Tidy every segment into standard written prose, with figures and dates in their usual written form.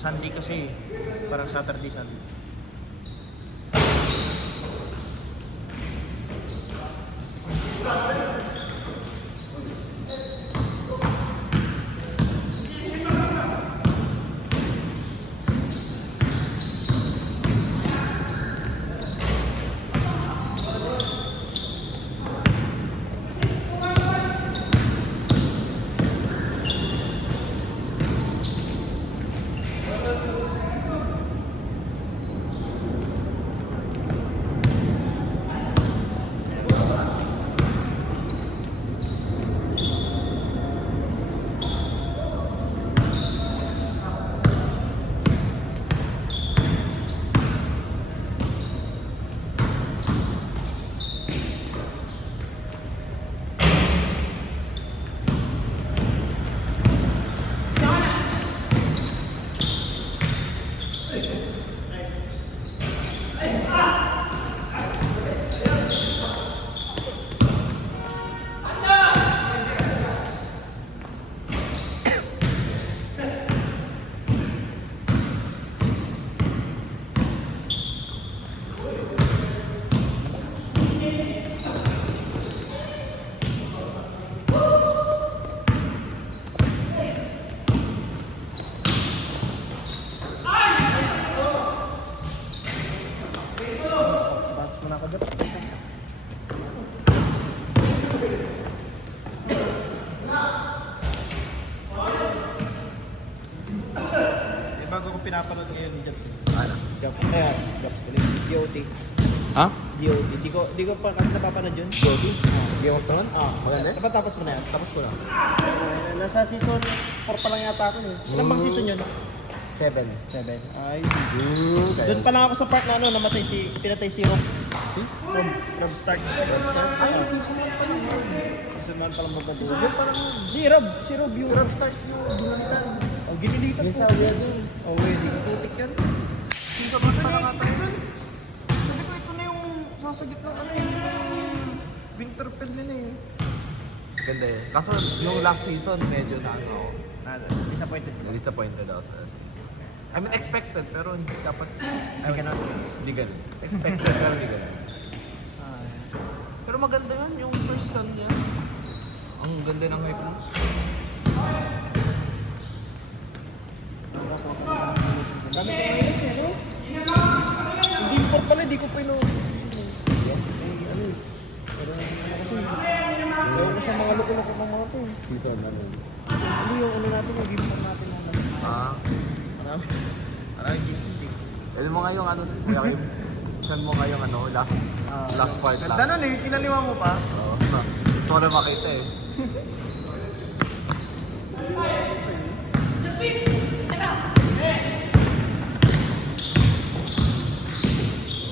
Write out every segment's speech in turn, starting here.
Sunday kasi, parang Saturday, Sunday. Bago ko pinapanood ngayon ni Jobs. Ano? Jobs tuloy. DOT. Ha? DOT. Di ko pa kasi napapanood yun. DOT? Game of Thrones? Maganda? Dapat tapos mo na yan. Tapos ko na. Nasa season 4 pa lang yata ako eh. Ilan bang season yun? 7. 7. Ay, Good. doon pa lang ako sa part na pinatay si Rob. Rob Stark. Ay, season 1 pa lang yun. Season 1 pa lang magbabuo. Yun parang Si Rob yung... Rob Stark yung ginalitan. Oh, ginilitan Yes, po. wedding. Oh, wedding. Tutik yan. Season 1 pa lang ata yun. Sabi ko, ito na yung sasagit ng ano yung Winterfell nila eh. Ganda eh. Kaso yung last season, medyo na ano, Disappointed. disappointed ako sa I mean, expected, pero hindi dapat, Ay, ganun. hindi ganun. Expected, pero hindi ganun. Ah, Pero maganda yun, yung first son niya. Ang ganda ng hype mo. Kami ko ngayon siya, no? Hindi import pala, hindi ko pa ino... Ayaw ko sa mga loko-loko ng mga to. Season ano yun? Hindi yung ano natin, yung import natin ng ano. Maraming chismis eh. Pwede mo nga yung ano, kaya yung, saan mo nga yung ano, last part lang. Ganda nun eh, kinaliwa mo pa. Oo. Gusto ko na makita eh.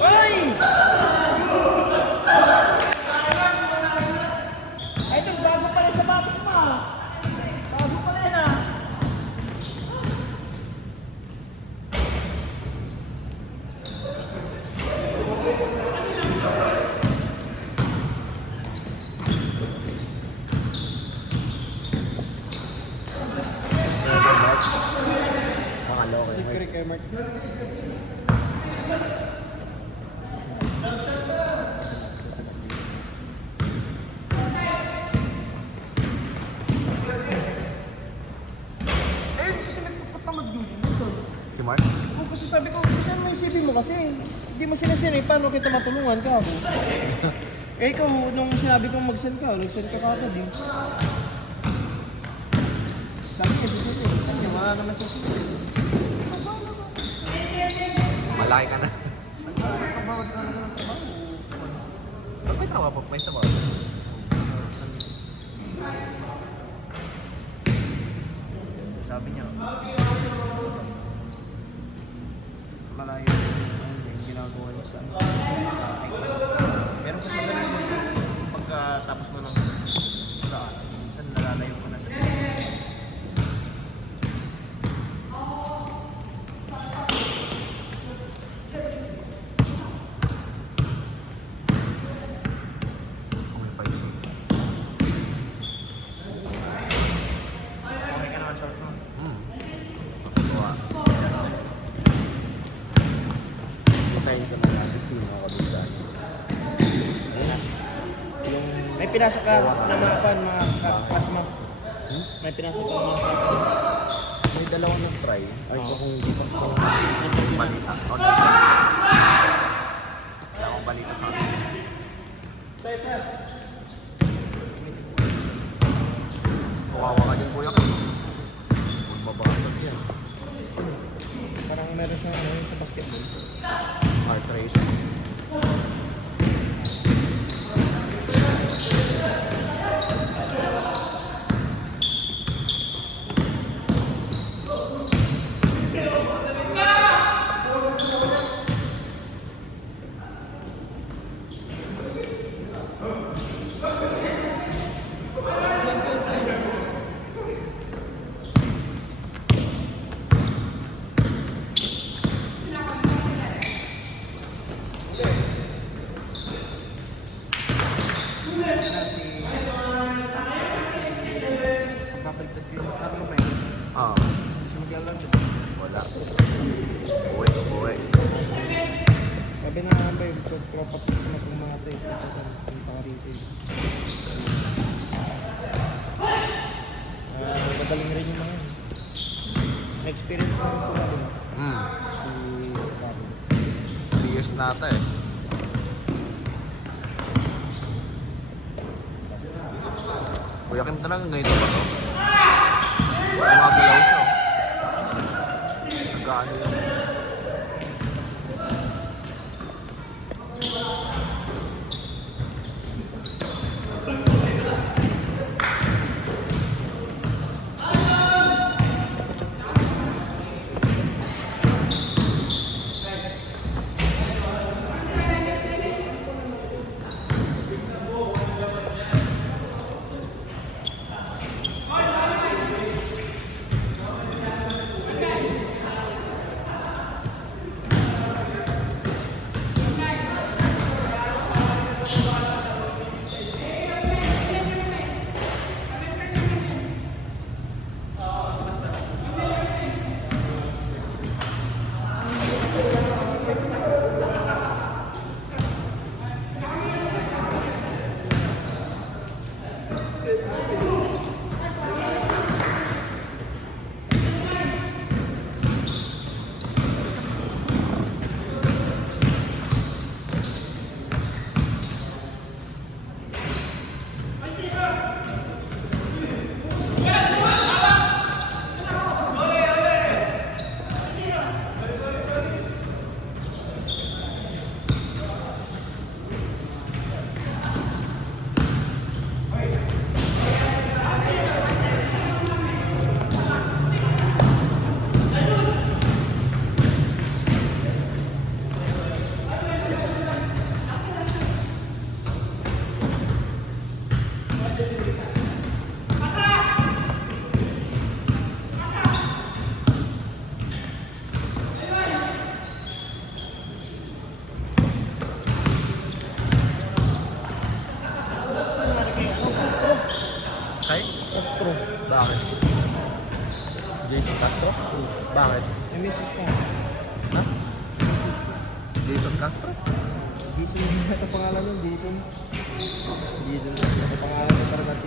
Ay! Ay, ito, bago pala sa box mo ah. Bago pala yan ah. Mga loko yung Secret kay Mark. Ayun, kasi nagpapatamad yun. Si Mark? Oo, kasi sabi ko, kasi may CV mo kasi. Hindi mo sinasin eh, paano kita matulungan ka ako? Eh ikaw, nung sinabi kong mag-send ka, nag-send ka kagad eh. Sabi kasi siya eh, sabi niya, wala naman siya CV. Malaki ka na. Nagkabawad ka na ng trabaho. Ba't may trabaho pa? May trabaho. Sabi niya, malayo yung ginagawa niya sa akin. Meron kasi ganun yung pagkatapos mo ng daan, minsan nalalayo ka na sa Kung pa yun. okay ka naman short mo. Natuwa. pinasok ka na mga class mo. Hmm? May pinasok ka mga class. May dalawang nag-try. Ay, Oo. kung hindi pa ito balita. O, wala akong balita sa akin. Kawawa ka dyan, kuya. Magbabasag yan. Parang meron siyang ano yun sa basketball. Heart rate. Kapalitan ko yung Carlo May. Ah, Si Miguel lang yun. wala. Uwi. Sabi na nga ba yung propat ko na itong mga tayo. Punta ka rito eh. Magaling rin yung mga yun. May experience na rin sila din. Si Carlo. 3 years na ata eh. Kuya Kim talagang ganito ba to? Gumagalaw siya. Oh. Nag-ano yun. Kay? Castro. Bakit? Jason Castro? Bakit? May misis ka. Ha? Jason Castro? Jason ito pangalan nun, Jason. Jason ito pangalan nun para kasi.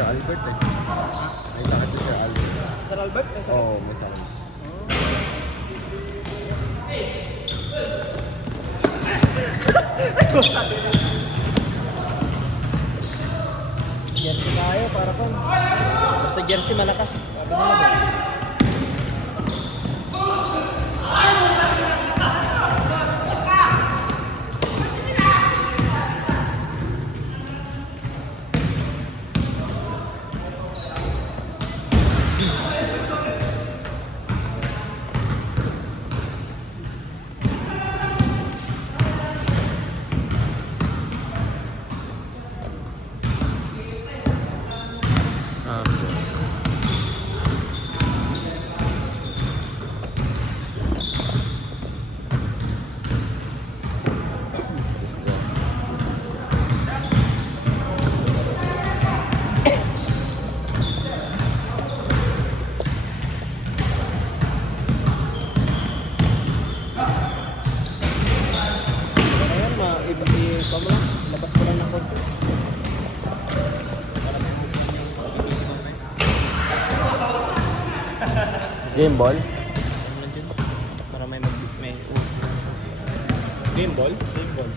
Albert eh. May sakit si Sir Albert. Sir Albert? Oo, may sakit. Jersey tayo para pang. Basta jersey malakas. Sabi nila ba? Ayan, pa mo lang. Labas mo lang ng konti. Game ball? Ano lang dyan? Para may Game ball? Game ball.